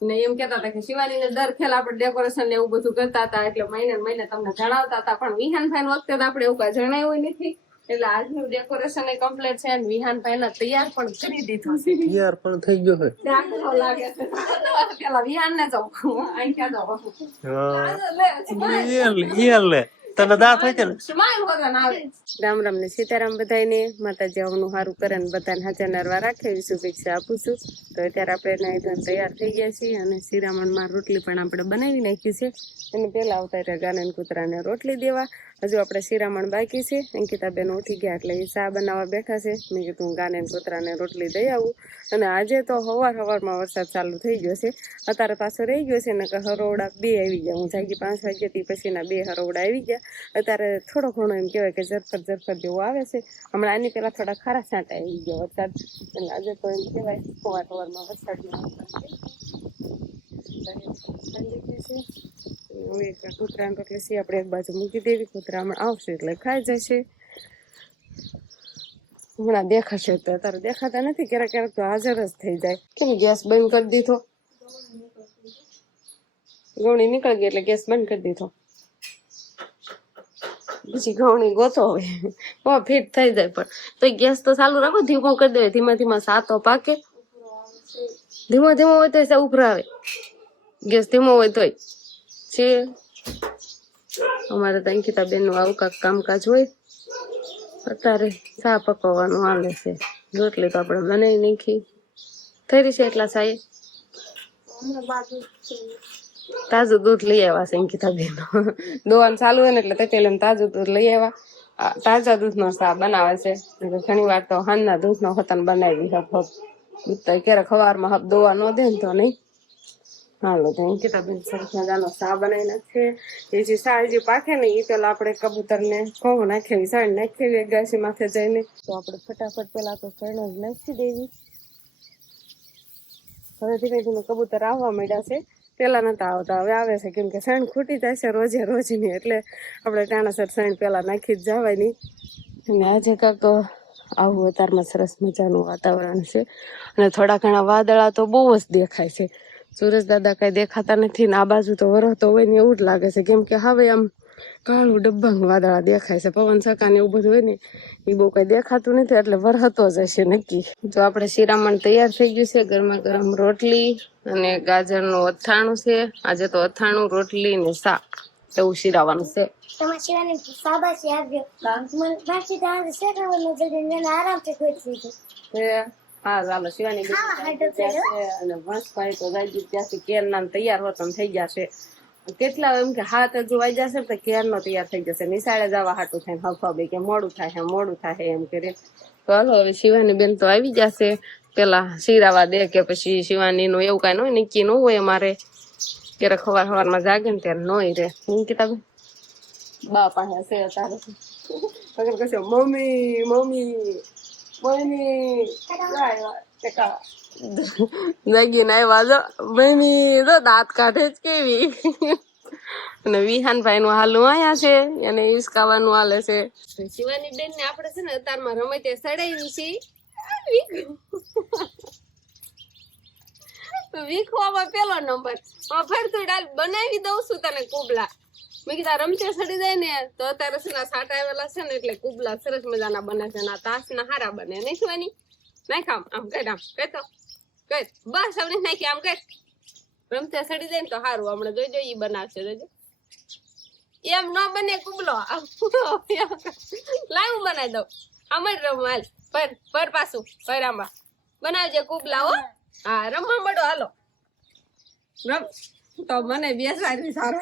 ને એમ કેતા હતા કે શિવાની ને દર ખેલ આપણે ડેકોરેશન ને એવું બધું કરતા હતા એટલે મહિને મહિને તમને જણાવતા હતા પણ વિહાનભાઈ વખતે તો આપણે એવું કઈ જણાવ્યું નથી. એટલે આજનું ડેકોરેશન એ કમ્પ્લીટ છે અને વિહાનભાઈ ને તૈયાર પણ કરી દીધું છે. તૈયાર પણ થઈ ગયો છે. દાખલો લાગે છે. પેલા વિહાન ને જાઉં અહીં ક્યાં જાઉં લે લે. તને દાંત હોય છે રામ રામ ને સીતારામ બધાને માતાજી આવનું સારું કરે ને બધાને હાજર નરવા રાખે. એવી શુભેચ્છા આપું છું. તો અત્યારે આપણે નાઈ તૈયાર થઈ ગયા છીએ અને શિરામણમાં રોટલી પણ આપણે બનાવી નાખી છે. અને પહેલા આવતા રહ્યા ગાના કૂતરાને રોટલી દેવા. હજુ આપણે શિરામણ બાકી છે. અંકિતાબેન ઉઠી ગયા એટલે એ ચા બનાવવા બેઠા છે. મેં કીધું ગાને કૂતરાને રોટલી દઈ આવું. અને આજે તો હવાર હવારમાં વરસાદ ચાલુ થઈ ગયો છે. અત્યારે પાછો રહી ગયો છે ને કે હરોવડા બે આવી ગયા. હું જાગી પાંચ વાગ્યાથી પછીના બે હરોવડા આવી ગયા. અત્યારે થોડો ઘણો એમ કહેવાય કે ઝરફર ઝરફર જેવું આવે છે. હમણાં આની પહેલાં થોડા ખારા છાંટા આવી ગયા વરસાદ. એટલે આજે તો એમ કહેવાય સવાર સવારમાં વરસાદ કૂતરાને સી આપણે એક બાજુ મૂકી દેવી કૂતરા હમણાં આવશે એટલે ખાઈ જશે. હમણાં દેખાશે તો અત્યારે દેખાતા નથી, ક્યારેક ક્યારેક તો હાજર જ થઈ જાય. કેમ ગેસ બંધ કરી દીધો? ગવણી નીકળી ગઈ એટલે ગેસ બંધ કરી દીધો. પછી ઘઉંની ગોતો હવે. ફિટ થઈ જાય પણ. તો ગેસ તો ચાલુ રાખો, ધીમો કરી દે ધીમા ધીમા સાતો પાકે. ધીમો ધીમો હોય તો ઉભરાવે. ગેસ ધીમો હોય તોય. છે? અમારે તો અંકિતા બેનનું આવું કાંક કામકાજ હોય. અત્યારે ચા પકવવાનું હાલે છે. રોટલી તો આપણે બનાવી નાખી. થઈ રહી છે એટલા સાહેબ તાજું દૂધ લઈ આવ્યા છે અંકિતા બેન. દોવાનું ચાલુ હોય ને એટલે તે એમ તાજું દૂધ લઈ આવ્યા. તાજા દૂધનો ચા બનાવે છે. ઘણી વાર તો હાનના દૂધનો ખતન બનાવી હપ દૂધ તો ક્યારેક ખવારમાં હપ દોવા ન દે ને તો નહીં. હાલો તો અંકિતા બેન સરસ મજાનો સા બનાવી નાખે. એ જે ચા જે પાકે ને એ પેલા આપણે કબૂતરને ઘઉં નાખેવી સાણ નાખેવી ગાસી માથે જઈને. તો આપણે ફટાફટ પેલા તો શરણ જ નાખી દેવી. હવે ધીમે ધીમે કબૂતર આવવા માંડ્યા છે. પેલા નતા આવતા, હવે આવે છે. કેમ કે સાણ ખૂટી જાય છે રોજે રોજની એટલે આપણે ટાણાસર સાણ પેલા નાખી જ જવાની. અને આજે કાંક આવું અત્યારમાં સરસ મજાનું વાતાવરણ છે. અને થોડા ઘણા વાદળા તો બહુ જ દેખાય છે. સુરજ દાદા કઈ દેખાતા નથી ને આ બાજુ તો વરહતો હોય ને એવું જ લાગે છે. કેમ કે હવે આમ કાળું ડબ્બાંગ વાદળા દેખાય છે. પવન સકા ને એવું બધું હોય ને એ બહુ કઈ દેખાતું નથી એટલે વરહતો જ હશે નક્કી. તો આપણે શિરામણ તૈયાર થઈ ગયું છે ગરમા ગરમ રોટલી અને ગાજરનું અથાણું છે. આજે તો અથાણું રોટલી ને શાક એવું શિરાવાનું છે. તમારા શિવાની શાબાશી મને આરામથી ખોઈ હા ચાલો શિવાની અને વંશભાઈ તો જાય ત્યાંથી કેર નામ તૈયાર હોતા થઈ જશે કેટલા એમ કે હાથ હજુ વાઈ જશે તો કેર નો તૈયાર થઈ જશે. નિશાળે જવા હાટું થાય હફા બે કે મોડું થાય મોડું થાય એમ કરે તો હાલો હવે શિવાની બેન તો આવી જશે પેલા શિરાવા દે કે પછી શિવાની નું એવું કઈ ન હોય નક્કી ન હોય અમારે. ક્યારેક સવાર સવારમાં જાગે ને ત્યારે નોય રે. હું કીધા બેન? બા પાસે હશે તારે મમ્મી મમ્મી. મમ્મી નગી ના વાજો મમ્મી તો દાંત કાઢે જ કેવી. અને વિહાનભાઈ નું હાલું આયા છે અને ઈસકાવાનું હાલે છે. શિવાની બેન ને આપણે છે ને અતારમાં રમે તે સડાવી છે વીખવામાં પેલો નંબર. ફરતું ડાલ બનાવી દઉં છું તને કુબલા. મેં કીધા રમતે સડી જાય ને. તો અત્યારે શું સાટા આવેલા છે ને, એટલે કુબલા સરસ મજાના બને છે ના તાસ ના હારા બને, નહીં શિવાની? નાખ આમ આમ કર આમ કર તો કર બસ હવે નાખી, આમ કર રમતે સડી જાય ને, તો સારું હમણાં જોઈજો ઈ બનાવશે જોજો એમ ન બને કુબલો લાવ બનાવી દઉં. આમ જ રમ, હાલ પર પર પાછું પર બનાવજે કુબલા, હો. હા, રમવા મળો, હાલો. રમ, તો મને બેસાડી સારો.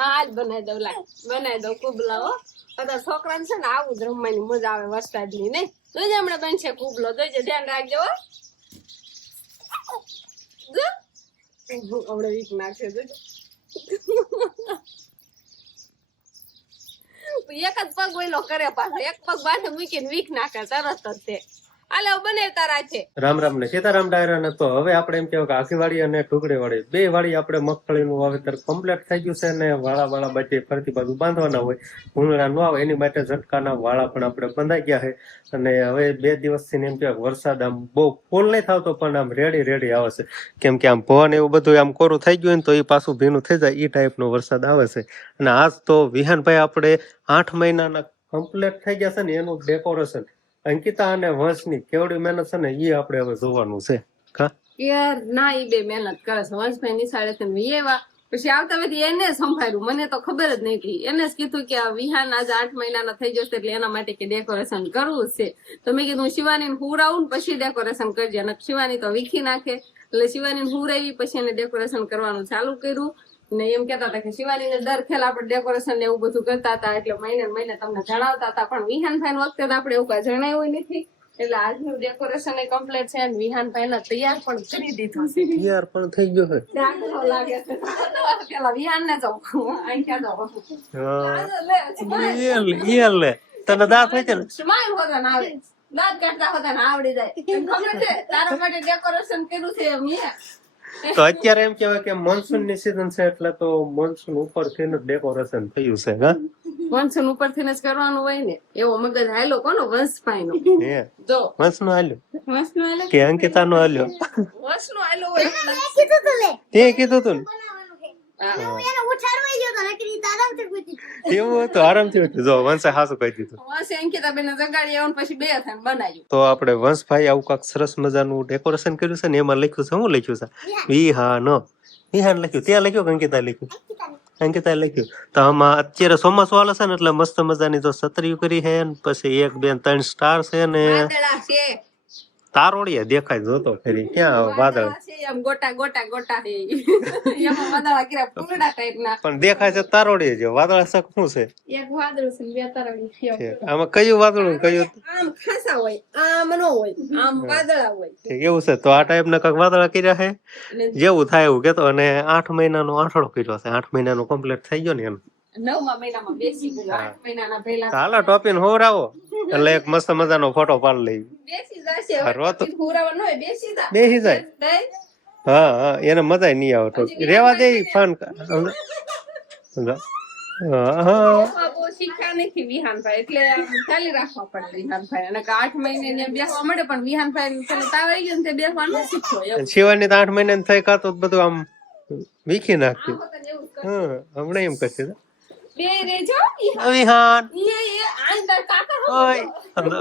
હાલ બનાવી દઉં લાગ બનાવી દઉં કુબલા, હો. બધા છોકરાને છે ને આવું જ રમવાની મજા આવે વરસાદની, નહીં? જોજે હમણાં બનશે કુબલો. જોજે ધ્યાન રાખજો હમણાં વીક નાખશે જોજો એક જ પગ ઓઈલો કરે પાછો. એક પગ બાજુ મૂકીને વીક નાખે, તરત જ તે. હાલો તારા છે રામ રામ ને સીતારામ ડાયરા ને તો હવે આપણે એમ કહેવાય કે આખી વાડી અને ટુકડી વાડી બે વાડી આપણે મગફળીનું વાવેતર કમ્પ્લીટ થઈ ગયું છે ને વાળા વાળા બચે ફરતી બાજુ બાંધવાના હોય. ભૂંગળા ન આવે, એની માટે ઝટકાના વાળા પણ આપણે બંધાઈ ગયા છે. અને હવે બે દિવસથી એમ કહેવાય વરસાદ આમ બહુ ફૂલ નહીં થતો પણ આમ રેડી રેડી આવે છે. કેમ કે આમ ભવન એવું બધું આમ કોરું થઈ ગયું ને તો એ પાછું ભીનું થઈ જાય એ ટાઈપનો વરસાદ આવે છે. અને આજ તો વિહાનભાઈ આપણે આઠ મહિનાના કમ્પ્લીટ થઈ ગયા છે ને એનું ડેકોરેશન અંકિતા અને વંશની કેવડી મહેનત છે ને એ આપણે હવે જોવાનું છે. યાર, ના એ બે મહેનત કરે છે. વંશભાઈ નિશાળે થી વિયેવા પછી આવતા વેથી એને સંભાળ્યું. મને તો ખબર જ હતી. એને જ કીધું કે વિહાન આજે આઠ મહિનાના થઈ જશે એટલે એના માટે કે ડેકોરેશન કરવું છે. તો મેં કીધું શિવાની હુરાવું પછી ડેકોરેશન કરજે. અને શિવાની તો વીખી નાખે. એટલે શિવાની હુરાવી પછી એને ડેકોરેશન કરવાનું ચાલુ કર્યું. ને એમ કેતા હતા કે શિવાની ને દર ખેલ આપણે ડેકોરેશન ને એવું બધું કરતા હતા એટલે મહિને મહિને તમને જણાવતા હતા પણ વિહાન ભાઈ વખતે આપણે એવું કઈ જણાવ્યું નથી. એટલે આજનું ડેકોરેશન એ કમ્પ્લીટ છે અને વિહાન ભાઈ ને તૈયાર પણ કરી દીધું છે. તૈયાર પણ થઈ ગયો છે. દાખલો લાગે છે. પેલા વિહાન ને જાઉં અહીંયા જાઉં લે, લે. તને દાંત હોય છે ને? સ્માઈલ ના આવે દાંત કાઢતા હોતા ને આવડી જાય. તારા માટે ડેકોરેશન કર્યું છે મેં તો અત્યારે એમ કહેવાય કે મોન્સૂનની સીઝન છે એટલે તો મોન્સૂન ઉપર થઈને ડેકોરેશન થયું છે હા? મોન્સૂન ઉપરથી જ કરવાનું હોય ને એવો મગજ હાલો કોનો? વંશભાઈ નો જો. વંશ નો હાલ્યો. વંશ નો હાલ્યો કે અંકિતા નો હાલ્યો. વંશ નો હાલ્યો હોય. તે કીધું તું એવું હતું આરામથી હતું જો વંશે હાસું કહી દીધું. વંશે અંકિતા જગાડી આવ્યો પછી બે થઈને બનાવ્યું. તો આપણે વંશભાઈ આવું કાંક સરસ મજાનું ડેકોરેશન કર્યું છે ને એમાં લખ્યું છે? શું લખ્યું છે? વિહાન. વિહાન લખ્યું. ત્યાં લખ્યું કે અંકિતા લખ્યું? અંકિતા લખ્યું. તો આમાં અત્યારે ચોમાસું હાલે છે ને એટલે મસ્ત મજાની તો સતરીયું કરી છે ને પછી એક બે ત્રણ સ્ટાર છે ને. તારોડિયા દેખાય જોતો ખરી. ક્યાં વાદળ એમ ગોટા ગોટા ગોટા હે એમાં વાદળા કર્યા ફૂલડા ટાઈપના. પણ દેખાય છે તારોડિયા જો વાદળ શક શું છે? એક વાદળ છે બે તારોડી છે. આમાં કયું વાદળું કયું? આમ ખાસા હોય આમ નો હોય આમ વાદળા હોય? એવું છે. તો આ ટાઈપના કક વાદળા કર્યા છે? જેવું થાય એવું કેતો અને આઠ મહિનાનો આઠડો કર્યો છે. આઠ મહિનાનો કમ્પ્લીટ થઈ ગયો ને એમ. નવમા મહિનામાં બેસી ગયો. આઠ મહિનાના પહેલા હાલો ટોપીને હોવરાવો. એટલે એક મસ્ત મજાનો ફોટો પાડી લઈ. બેસી જશે. રોતો. પુરાવા ન હોય બેસી જા. બેસી જાય. હા હા એને મજા નહીં આવે ટોપી. રેવા દે ફાન ને ને ન શિવાની આઠ મહિના થઈ કાતો બધું આમ વીખી. હા હમણાં એમ કરશે. બે રેજો વિહાન કાકા ઓય.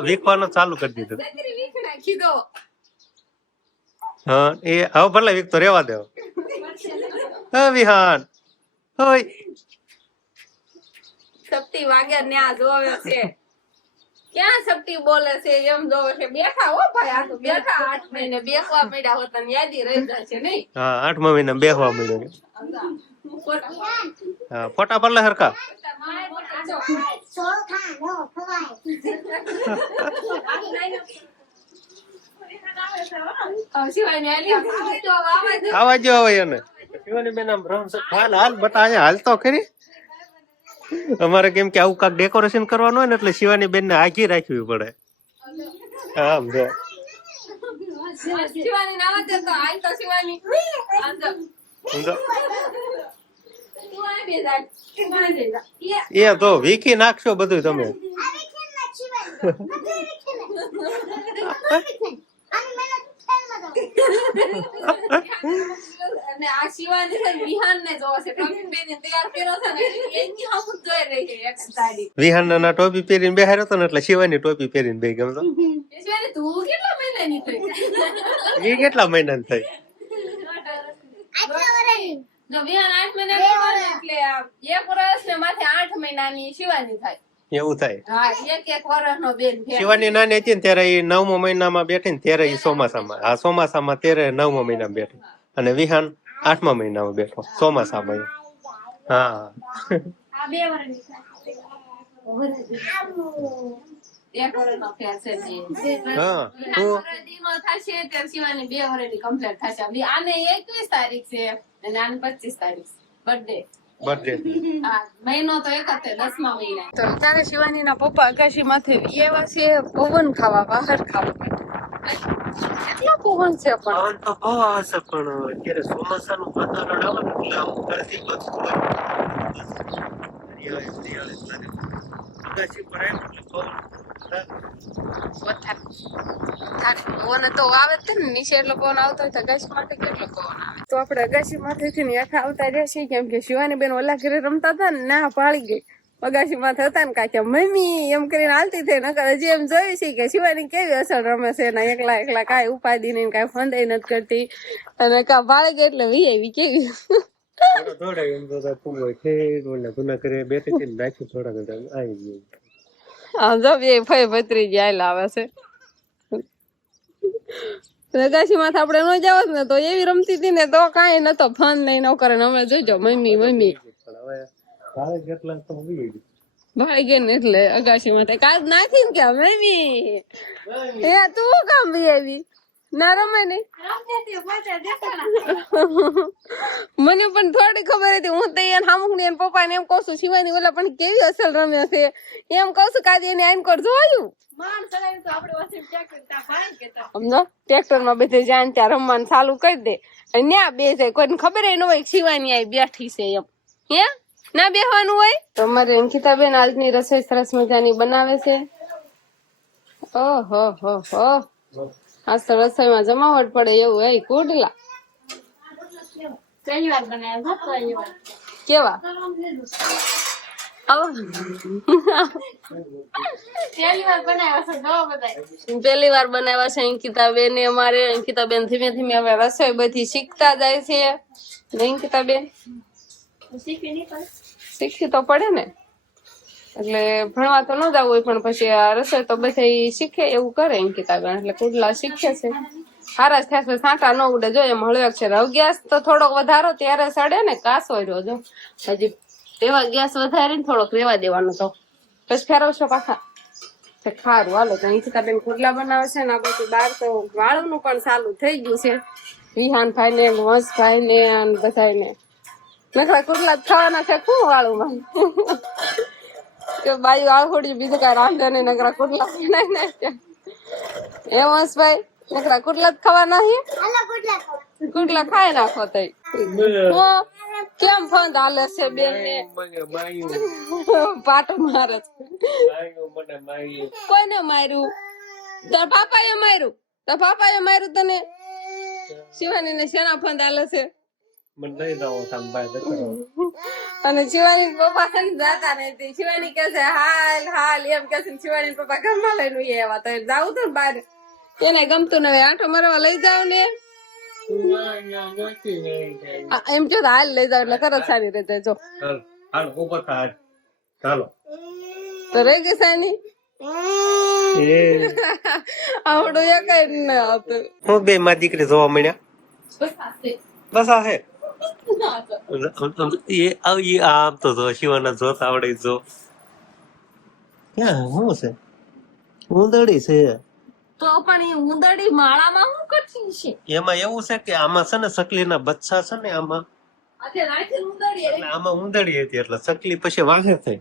વીખવાનું ચાલુ કરી દીધું. નકરી વીખ નાખી દો. હા એ હવે ભલે વીક તો રેવા દેવો. હા વિહાન ઓય. સપ્તી વાગે ને આ જોવે છે. ક્યાં શક્તિ બોલે છે એમ જોવે છે. બેઠા હો ભાઈ આ તો બેઠા આઠ મહિને બેસવા મળ્યા હોતા યાદી રહી જાય છે નહીં. હા આઠમા મહિને બેહવા મળ્યો ફોટા પડલે હરખા. આવા જો હવે એને. શિવાની બેન આમ રમ હાલ હાલ બટા અહીંયા હાલ તો ખરી. અમારે કેમ કે આવું કાંક ડેકોરેશન કરવાનું હોય ને એટલે શિવાની બેન ને આઘી રાખવી પડે. આમ જો. શિવાની ના તો આઈ તો શિવાની. એ તો વીકી નાખશો બધું તમે. અને આ શિવાની છે વિહાન ને જોવે છે પ્રવીણ તૈયાર કર્યો છે ને એની હમ જોઈ રહી છે એક તારીખ વિહાન ના ટોપી પહેરીને બેહાર્યો હતો ને એટલે શિવાની ટોપી પહેરીને બે ગમતો શિવાની તું કેટલા મહિનાની થઈ? એ કેટલા મહિના થઈ આટલા જો વિહાન આઠ મહિના થવાના એટલે એક વર્ષ ને માથે આઠ મહિનાની શિવાની થાય. એવું થાય. હા એક એક વર્ષ બેન શિવાની નાની હતી ને ત્યારે એ નવમા મહિનામાં બેઠી ને ત્યારે એ ચોમાસામાં આ ચોમાસામાં ત્યારે નવમા મહિનામાં બેઠી. અને વિહાન આઠમા મહિનામાં બેઠો ચોમાસામાં હા. આ બે હા. થશે ત્યારે શિવાની બે વર્ષની કમ્પ્લીટ થશે. આને એકવીસ તારીખ છે અને આને પચીસ તારીખ બર્થડે બર્થડે મહિનો તો એક જ છે, દસમા મહિના. શિવાની ના પપ્પા આકાશી માથે એવા છે પવન ખાવા બહાર ખાવા કેટલો પવન છે પણ? પવન તો બહુ આવશે પણ અત્યારે ચોમાસાનું વાતાવરણ આવે ને એટલે આવું કરતી બધું હોય. અગાસી પર પવન પવન તો આવે જ ને નીચે એટલો પવન આવતો હોય તો અગાસી માટે કેટલો પવન આવે તો આપણે અગાસી માંથી ને યાઠા આવતા રહ્યા કેમ કે શિવાની બેન ઓલા ઘરે રમતા હતા ને ના પાળી ગઈ અગાસી માથે હતા ને કાંઈ મમ્મી એમ કરીને હાલતી થઈ નકર હજી એમ જોયું છે કે શિવાની કેવી અસર રમે છે ને એકલા એકલા કાંઈ ઉપાધિ નહીં કાંઈ ફંદાઈ નથી કરતી અને કા પાળી ગઈ એટલે વી આવી કેવી થોડો એમ તો તો તું ઓલા ગુના કરે બેઠી હતી નાખ્યું થોડા ઘણા આવી ગયું. આમ જો બે ભાઈ ભત્રી જાય લાવે છે. નગાસી માથે આપણે ન જાવ ને તો એવી રમતી હતી ને તો કાંઈ નતો, ફન નહીં, ન કરે અમે જોઈજો મમ્મી મમ્મી. તો ભાઈ ગઈ ને એટલે અગાસી માથે. કાલ નાખી ને કે, મમ્મી. એ તું કામ બી આવી? મને પણ થોડી ખબર હતી, હું તો એને હામુક પપ્પા ને એમ કહું છું, શિવાની ઓલા પણ કેવી અસલ રમે છે? એમ કહું છું કાજે એને આઈન કર જોયું ટ્રેક્ટરમાં બધે ને ત્યાં રમવાનું ચાલુ કરી દે. ન્યા બે જાય, કોઈને ખબર ન હોય શિવાની આઈ બેઠી છે એમ. હે? ના બેહવાનું હોય? તો અમારે અંકિતાબેન આજની રસોઈ સરસ મજાની બનાવે છે. ઓહો હો. આજ તો રસોઈમાં જમાવટ પડે એવું હે કુડલા કેવા? પેલી વાર બનાવ્યા છે અંકિતાબેન ને અમારે. અંકિતા બેન ધીમે ધીમે હવે રસોઈ બધી શીખતા જાય છે. અંકિતા બેન શીખી તો પડે ને. એટલે ભણવા તો ન જવું હોય, પણ પછી આ રસોઈ તો બધા શીખે એવું કરે એમ અંકિતાબેન એટલે કુડલા શીખે છે. સારા જ થયા સાંટા ન ઉડે. જો એમ હળવે છે. હવે ગેસ તો થોડોક વધારો, ત્યારે સડે ને કાસો રહ્યો, જો. હજી તેવા ગેસ વધારીને થોડોક રેવા દેવાનો તો. પછી ફેરવશો પાછા. ખારું. હાલો, તો અંકિતાબેન કુડલા બનાવે છે ને આ બધું બહાર તો વાળું પણ સારું થઈ ગયું છે. વિહાન ભાઈ ને વંશ ભાઈ ને, અને બધા ને મેં કુડલા જ ખાવાના છે, શું વાળું કે બાયું આળખોડી બીજું કઈ રાંધે નહીં નકરા કુટલા બનાવી નાખે એ વંશભાઈ નકરા કુટલા જ ખાવા નહીં? કુટલા ખાઈ નાખો તઈ. કેમ ફોન હાલે છે બેન ને પાટો મારે છે. માર્યું મને પાપા કોને માર્યું? તાર પાપાએ માર્યું? તાર પાપાએ માર્યું તને? શિવાની ને શેના ફોન હાલે છે? મને દાવો સામ ભાઈ અને શિવાની પપ્પા છે ને જાતા નથી શિવાની કે છે હાલ હાલ એમ કે છે શિવાની પપ્પા ઘરમાં લઈને ઉઈ આવ્યા તો જાવું તો બહાર. એને ગમતું ને આંટો મારવા લઈ જાવ ને. એમ જો હાલ લઈ જાવ એટલે તરત સારી રીતે જો. હાલ હાલ ઉપર હાલ. ચાલો. તો રહી ગઈ સાની? આવડું એક ન આવતું હું બે માં દીકરી જોવા મળ્યા. બસ આ હે એ એ આમ તો જો શિવાના જોત આવડે જો ક્યાં શું છે ઉંદડી છે તો પણ એ ઉંદડી માળામાં શું કરતી છે એમાં એવું છે કે આમાં છે ને સકલીના બચ્ચા છે ને આમાં આમાં ઉંદરડી હતી એટલે સકલી પછી વાહે થઈ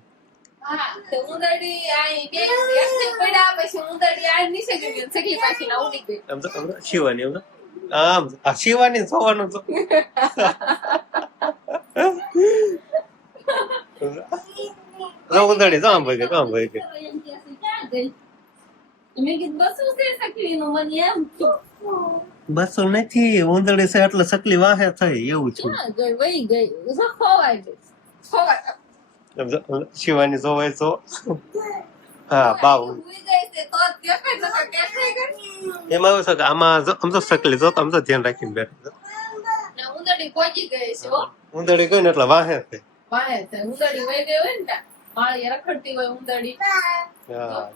શિવાની આમ શિવાની જોવાનું તો ગઈ ક્યાં ગઈ મેં કીધું બસું નથી ઉંદરડી છે એટલે સકલી વાહે થઈ એવું છે. શિવાની જોવાય તો હા બાવ. છે. એમાં એવું છે કે આમાં આમ તો સકલી જો આમ તો ધ્યાન રાખીને બેઠો ઉંદરડી પહોંચી ગઈ છે ઉંદરડી ગઈ ને એટલે વાહે થઈ વાહે છે. ઉંદરડી વહી ગઈ હોય ને માળી રખડતી હોય ઉંદરડી. હા.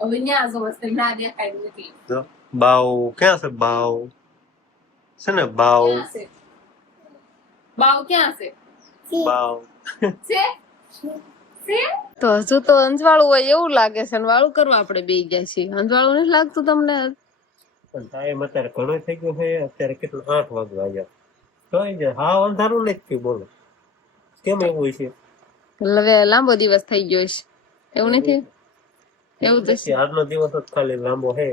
હવે ન્યા જો વસ્તુ ના દેખાય નથી. બાવ ક્યાં છે બાવ? છે ને બાવ? બાવ ક્યાં છે? બાવ. છે છે? તો હજુ તો અંજવાળું હોય એવું લાગે છે વાળું કરવા આપણે બે ગયા છીએ. અંજવાળું નથી લાગતું તમને? પણ ટાઈમ અત્યારે ઘણો થઈ ગયો છે અત્યારે કેટલું આઠ વાગવા આવ્યા. કઈ જાય હા અંધારું નથી થયું બોલો. કેમ એવું છે? હવે લાંબો દિવસ થઈ ગયો છે. એવું નથી? એવું પછી આજનો દિવસ જ ખાલી લાંબો છે.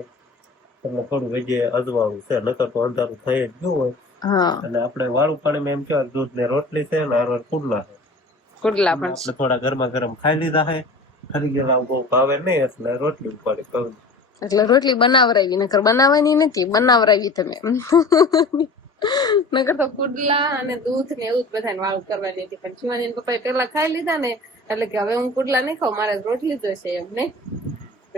એટલે થોડું વેજે અજવાળું છે નકર તો અંધારું થઈ જ ગયું હોય. હા. અને આપણે વાળું પાણીમાં એમ કહેવાય દૂધ ને રોટલી છે ને આરવાર પુડલા છે. કુડલા પણ આપણે થોડા ગરમા ગરમ ખાઈ લીધા હે. ખરી ગયેલા બહુ ભાવે નહીં એટલે રોટલી ઉપાડી કહું. એટલે રોટલી બનાવરાવી નકર બનાવવાની નથી બનાવરાવી તમે. નકર તો પુડલા અને દૂધ ને એવું જ બધાને વાળું કરવાની હતી. પણ શિવાની પપ્પાએ પેલા ખાઈ લીધા ને એટલે કે હવે હું પુડલા નહીં ખાઉં મારે રોટલી જોઈશે એમ નહીં?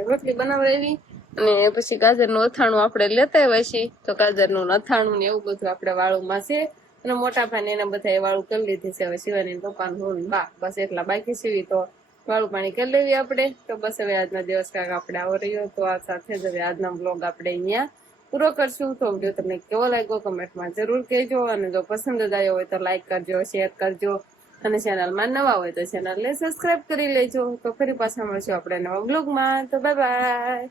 રોટલી બનાવરાવી અને પછી ગાજરનું અથાણું આપણે લેતા આવ્યા છીએ. તો ગાજરનું અથાણું ને એવું બધું આપણે વાળુમાં છે. અને મોટા ભાઈને એના બધા વાળું કરી લીધી છે. હવે શિવાની પપ્પાનું હું બા બસ એટલા બાકી સીવી તો. વાળું પાણી કરી લેવી આપણે. તો બસ હવે આજના દિવસ કાંક આપણે આવો રહ્યો તો આ સાથે જ હવે આજનો બ્લોગ આપણે અહીંયા પૂરો કરશું. તો વીડિયો તમને કેવો લાગ્યો કમેન્ટમાં જરૂર કહેજો. અને જો પસંદ જ આવ્યો હોય તો લાઈક કરજો શેર કરજો. અને ચેનલમાં નવા હોય તો ચેનલને સબસ્ક્રાઇબ કરી લેજો. તો ફરી પાછા મળશું આપણે નવા બ્લોગમાં તો બાય બાય